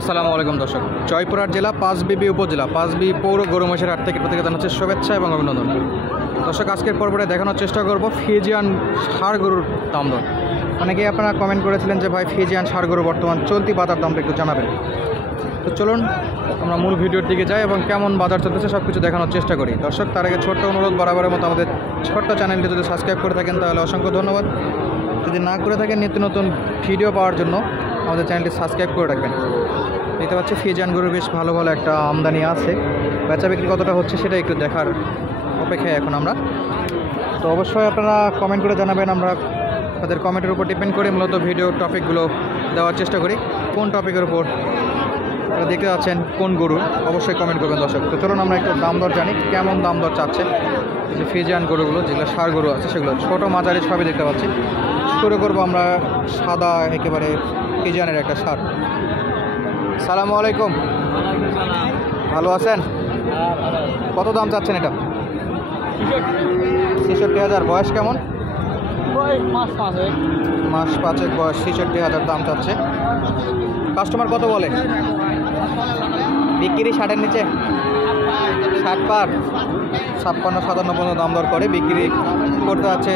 আসসালামু আলাইকুম দর্শক, জয়পুরহাট জেলা পাঁচবিবি উপজেলা পাঁচবি পৌর গরু মহিষের হাট থেকে প্রত্যেকে জানাচ্ছে শুভেচ্ছা এবং অভিনন্দন। দর্শক, আজকের পর্বটা দেখানোর চেষ্টা করব ফ্রিজিয়ান ষাঁড় গরুর দাম দর। অনেকেই আপনারা কমেন্ট করেছিলেন যে ভাই ফ্রিজিয়ান ষাঁড় গরু বর্তমান চলতি বাজার দামটা একটু জানাবেন। তো চলুন আমরা মূল ভিডিওর দিকে যাই এবং কেমন বাজার চলতেছে সব কিছু দেখানোর চেষ্টা করি। দর্শক, তার আগে ছোট্ট অনুরোধ, বরাবরের মতো আমাদের ছোট্ট চ্যানেলটি যদি সাবস্ক্রাইব করে থাকেন তাহলে অসংখ্য ধন্যবাদ। যদি না করে থাকেন নিত্য নতুন ভিডিও পাওয়ার জন্য আমাদের চ্যানেলটি সাবস্ক্রাইব করে রাখবেন। দেখতে পাচ্ছি ফ্রিজিয়ান গরুর বেশ ভালো ভালো একটা আমদানি আছে। বেচা বিক্রি কতটা হচ্ছে সেটা একটু দেখার অপেক্ষায় এখন আমরা। তো অবশ্যই আপনারা কমেন্ট করে জানাবেন। আমরা তাদের কমেন্টের উপর ডিপেন্ড করে মূলত ভিডিও টপিকগুলো দেওয়ার চেষ্টা করি। কোন টপিকের উপর আপনারা দেখতে পাচ্ছেন কোন গরু, অবশ্যই কমেন্ট করবেন দর্শক। তো চলুন আমরা একটু দাম দর জানি, কেমন দাম দর চাচ্ছে যে ফ্রিজিয়ান গরুগুলো, যেগুলো ষাঁড় গরু আছে সেগুলো ছোটো মাঝারি সবই দেখতে পাচ্ছি। শুরু করবো আমরা সাদা একেবারে ফ্রিজিয়ানের একটা ষাঁড়। সালামু আলাইকুম, ভালো আছেন? কত দাম চাচ্ছেন এটা? ৬৬,০০০। বয়স কেমন? মাস পাঁচেক বয়স, ৬৬,০০০ দাম চাচ্ছে। কাস্টমার কত বলে? বিক্রি ৬০-এর নিচে, ৬০ পার, ৫৬-৫৭ পর্যন্ত দাম দর করে বিক্রি করতে আছে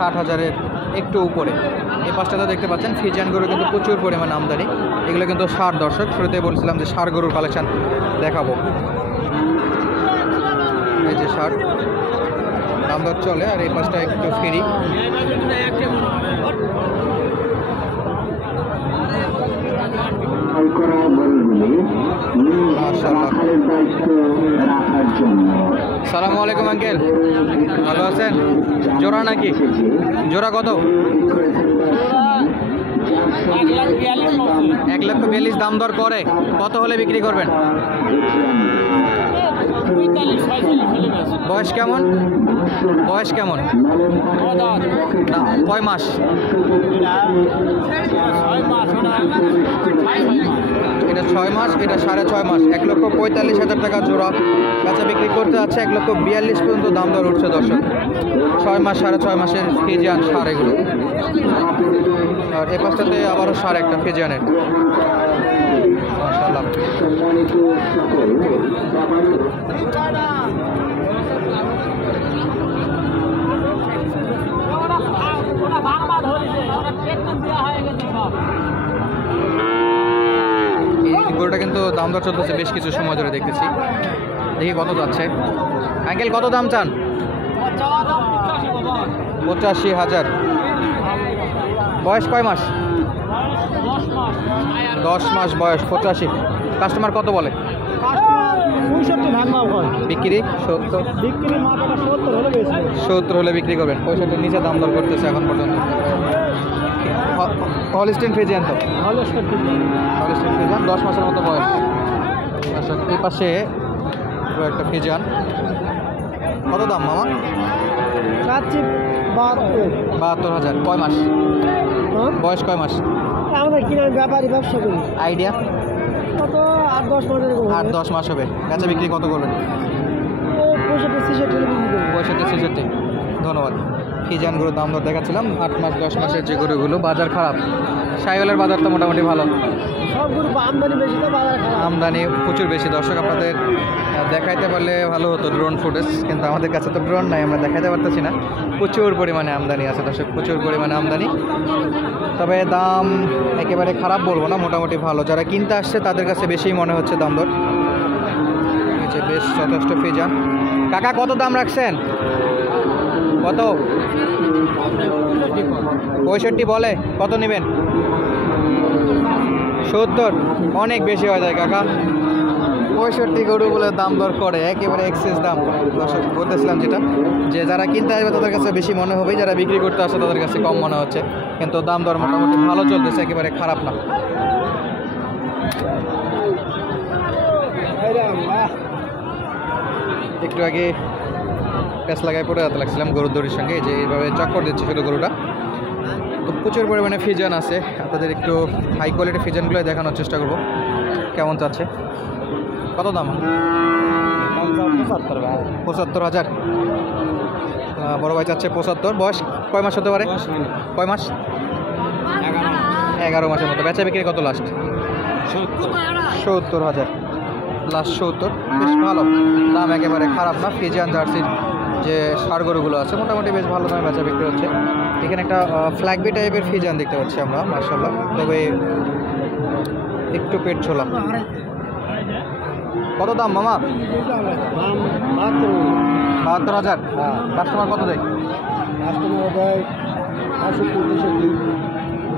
৬০,০০০-এর একটু উপরে। এই পাশটাতে দেখতে পাচ্ছেন ফ্রিজিয়ান গরু কিন্তু প্রচুর পরিমাণে আমদানি। এগুলো কিন্তু ষাঁড়। দর্শক, শুরুতে বলছিলাম যে ষাঁড় গরুর কালেকশান দেখাবো। এই যে ষাঁড় দাম দর চলে, আর এই পাশটা একটু ফ্রি। সালামু আলাইকুম আঙ্কেল, ভালো আছেন? জোড়া নাকি? জোড়া কত? ১,৪২,০০০ দাম দর করে। কত হলে বিক্রি করবেন? বয়স কেমন? বয়স কেমন? কয় মাস? এটা ৬ মাস, এটা ৬.৫ মাস। ১,৪৫,০০০ টাকা জোড়া বেচা বিক্রি করতে আছে। ১,৪২,০০০ পর্যন্ত দাম দর উঠছে দর্শক। ৬ মাস ৬.৫ মাসের ফ্রিজিয়ান ষাঁড় এগুলো। আর এ পাশটাতে আবারও ষাঁড় একটা ফ্রিজিয়ানের। মাশাআল্লাহ। গরুটা কিন্তু দাম দর চলতেছে বেশ কিছু সময় ধরে দেখতেছি। দেখি কত যাচ্ছে। আঙ্কেল কত দাম চান? ৮৫,০০০। বয়স কয় মাস? ১০ মাস বয়স, ৮৫। কাস্টমার কত বলে? বিক্রি ৭০। ৭০ হলে বিক্রি করবেন। ৬৫-র নিচে দাম দর করতেছে এখন পর্যন্ত। হলস্টেইন ফ্রিজিয়ান তো? হলস্টেইন ফ্রিজিয়ান, ১০ মাসের মতো বয়স। আচ্ছা, এই পাশে একটা ফ্রিজিয়ান। কত দাম মামা? ৭২,০০০। কয় মাস? বয়স কয় মাস? আমাদের কিনা ব্যাপারী ব্যবসা করি। আইডিয়া কত? ৮-১০ মাস ৮-১০ মাস হবে। বেচা বিক্রি কত করবেন? ৬৫-৬৬। ধন্যবাদ। ফ্রিজিয়ান গরুর দাম দর দেখাচ্ছিলাম। ৮ মাস ১০ মাসের যে গরুগুলো, বাজার খারাপ। সাইকেলের বাজার তো মোটামুটি ভালো। সব গরু আমদানি বেশি, তো বাজার খারাপ। আমদানি প্রচুর বেশি। দর্শক, আপনাদের দেখাইতে পারলে ভালো হতো ড্রোন ফুটেজ, কিন্তু আমাদের কাছে তো ড্রোন নাই, আমরা দেখাইতে পারতেছি না। প্রচুর পরিমাণে আমদানি আছে দর্শক, প্রচুর পরিমাণে আমদানি। তবে দাম একেবারে খারাপ বলবো না, মোটামুটি ভালো। যারা কিনতে আসছে তাদের কাছে বেশিই মনে হচ্ছে দাম দর। যে বেশ যথেষ্ট ফ্রিজিয়ান। কাকা কত দাম রাখছেন? কত? ৬৫ বলে। কত নেবেন? ৭০। অনেক বেশি হয়ে যায় কাকা। ৬৫ গরু বলে দাম দর করে, একেবারে এক্সেস দাম। দর্শক, বলতেছিলাম যেটা, যে যারা কিনতে আসবে তাদের কাছে বেশি মনে হবে, যারা বিক্রি করতে আসে তাদের কাছে কম মনে হচ্ছে। কিন্তু দাম দর মোটামুটি ভালো চলতেছে, একেবারে খারাপ না। একটু আগে প্যাঁচ লাগায় পড়ে যেতে লাগছিলাম গরুর দড়ির সঙ্গে, যে এইভাবে চক্কর দিচ্ছে শুধু গরুটা। তো প্রচুর পরিমাণে ফ্রিজিয়ান আছে। আপনাদের একটু হাই কোয়ালিটি ফ্রিজিয়ানগুলো দেখানোর চেষ্টা করব কেমন চাচ্ছে। কত দাম? ৭৫,০০০। বড় ভাই চাচ্ছে ৭৫। বয়স কয় মাস হতে পারে? কয় মাস? 11 মাসের মতো। বেচা বিক্রি কত লাস্ট? 70,000 লাস্ট 70, বেশ ভালো দাম, একেবারে খারাপ না। ফ্রিজিয়ান জার্সির যে ষাঁড় গরুগুলো আছে মোটামুটি বেশ ভালো দামে বেচা বিক্রি হচ্ছে। এখানে একটা ফ্ল্যাগবি টাইপের ফ্রিজিয়ান দেখতে পাচ্ছি আমরা, মার্শাল্লাহ, তবে একটু পেট ছোলা। কত দাম মামা? 72,000। কাস্টমার কত দেয়?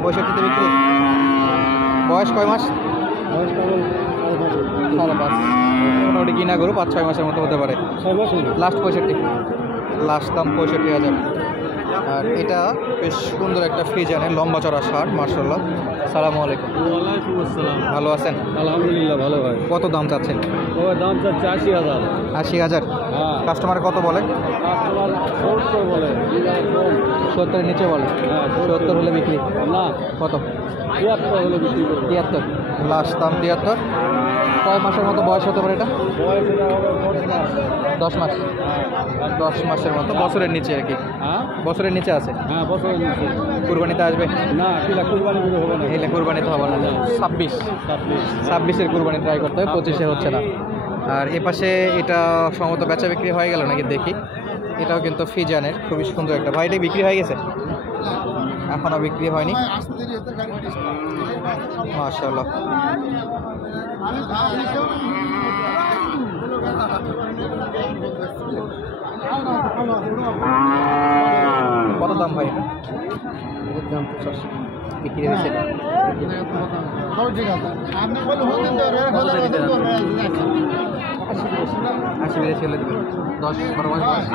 65 বিক্রি। বয়স কয় মাস? 5.5। মোটামুটি কিনা গরু 5-6 মাসের মতো হতে পারে। লাস্ট 65, লাস্ট দাম 65,000। আর এটা বেশ সুন্দর একটা ফ্রিজিয়ানের লম্বা চড়া ষাঁড়, মার্শাল্লাহ। সালামু আলাইকুম। ভালো আছেন? আলহামদুলিল্লাহ ভালো ভাই। কত দাম চাচ্ছেন? ও দাম চাচ্ছে 80,000। 80,000। কাস্টমার কত বলে? কাস্টমার 70 বলে। 70-এর নিচে বলে। 70 হলে বিক্রি না, কত? 73 হলে বিক্রি করব। 73, লাস্ট দাম 73। কয় মাসের মতো বয়স হতে পারে এটা? বয়স এটা হবে 10 মাস। 10 মাসের মতো, বছরের নিচে আর কি। হ্যাঁ বছরের নিচে আছে। হ্যাঁ, বছরের নিচে। কুরবানিতে আসবে? না, কিলা কুরবানি করে হবে না। এলে কুরবানিতে হবে না। 26-এর কুরবানি ট্রাই করতে হবে, 25-এ হচ্ছে না। আর এ পাশে এটা সম্ভবত বেচা বিক্রি হয়ে গেল নাকি দেখি। এটাও কিন্তু ফ্রিজিয়ানের, খুবই সুন্দর একটা। ভাই এটা বিক্রি হয়ে গেছে? এখনও বিক্রি হয়নি। মাশাআল্লাহ। কত দাম ভাই? দাম 85 বিক্রি হয়েছে। কত দিতে যাচ্ছেন? 80-82 হলে দেবেন। 10-12 মাস বয়স?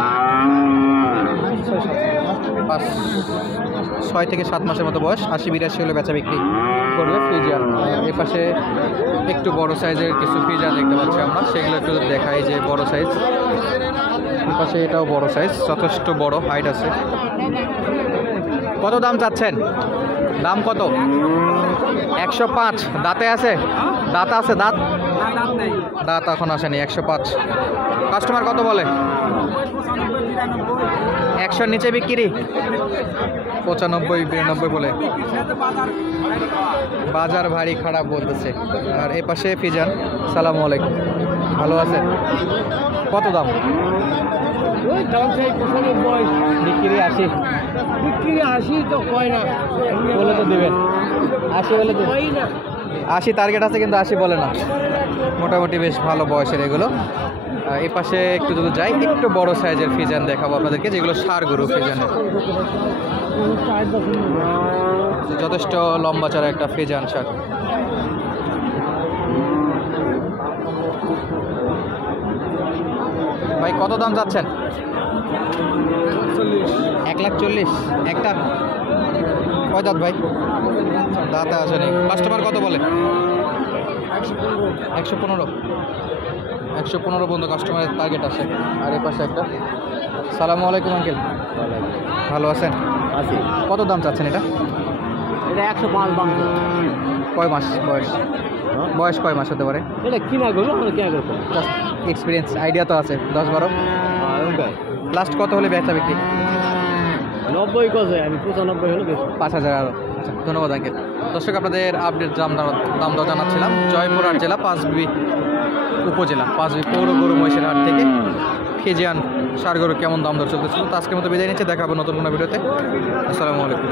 6 থেকে 7 মাসের মতো বয়স। 80-82 হলে বেচা বিক্রি করবে ফ্রিজিয়ান। এ পাশে একটু বড় সাইজের কিছু ফ্রিজিয়ান দেখতে পাচ্ছি আমরা, সেগুলো একটু দেখাই। যে বড় সাইজ, এ পাশে এটাও বড় সাইজ, যথেষ্ট বড় হাইট আছে। কত দাম চাচ্ছেন? দাম কত? 105। দাঁতে আছে? দাঁত আছে? দাঁত এখন আসেনি। 105। কাস্টমার কত বলে? 100-র নিচে বিক্রি? 95-92 বলে। বাজার ভারী খারাপ বলতেছে। আর এ পাশে ফ্রিজিয়ান। সালামু আলাইকুম। ভালো আছে? কত দাম? ওই দাম চাই 95। বিক্রি 80। বিক্রি 80 তো কয় না, বলে তো দেবেন। 80 বলে তো কই না। 80 টার্গেট আছে, কিন্তু 80 বলে না। মোটামুটি বেশ ভালো বয়সের এগুলো। এই পাশে একটু যদি যাই, একটু বড় সাইজের ফ্রিজিয়ান দেখাবো আপনাদেরকে, যেগুলো ষাঁড় গরু ফ্রিজিয়ানের। যথেষ্ট লম্বা চড়া একটা ফ্রিজিয়ান ষাঁড়। ভাই কত দাম যাচ্ছেন? 1,40,000 একটা। কয় দাঁত ভাই? দাঁতে আসেনি। কাস্টমার কত বলে? 115 পর্যন্ত কাস্টমারের টার্গেট আছে। আর এই পাশে একটা। সালামু আলাইকুম আঙ্কেল। ভালো আছেন? আছি। কত দাম চাচ্ছেন এটা? এটা 105 দাম। কয় মাস বয়স? বয়স কয় মাস হতে পারে? এটা কিনা গরু, আমরা কিনা গরু। জাস্ট এক্সপিরিয়েন্স, আইডিয়া তো আছে 10-12। লাস্ট কত হলে বেচা বিক্রি? 90 কত? আমি 95 হলে বেশি। 5,000 আরও। আচ্ছা, ধন্যবাদ আঙ্কেল। দর্শক, আপনাদের আপডেট দাম দর জানাচ্ছিলাম জয়পুরহাট জেলা পাঁচবি উপজেলা পাঁচবি পৌর গরু মহিষের হাট থেকে ফ্রিজিয়ান ষাঁড় গরু কেমন দাম দর চলতেছিল। তো আজকের মতো বিদায় নিচ্ছে, দেখা হবে নতুন কোনো ভিডিওতে। আসসালামু আলাইকুম।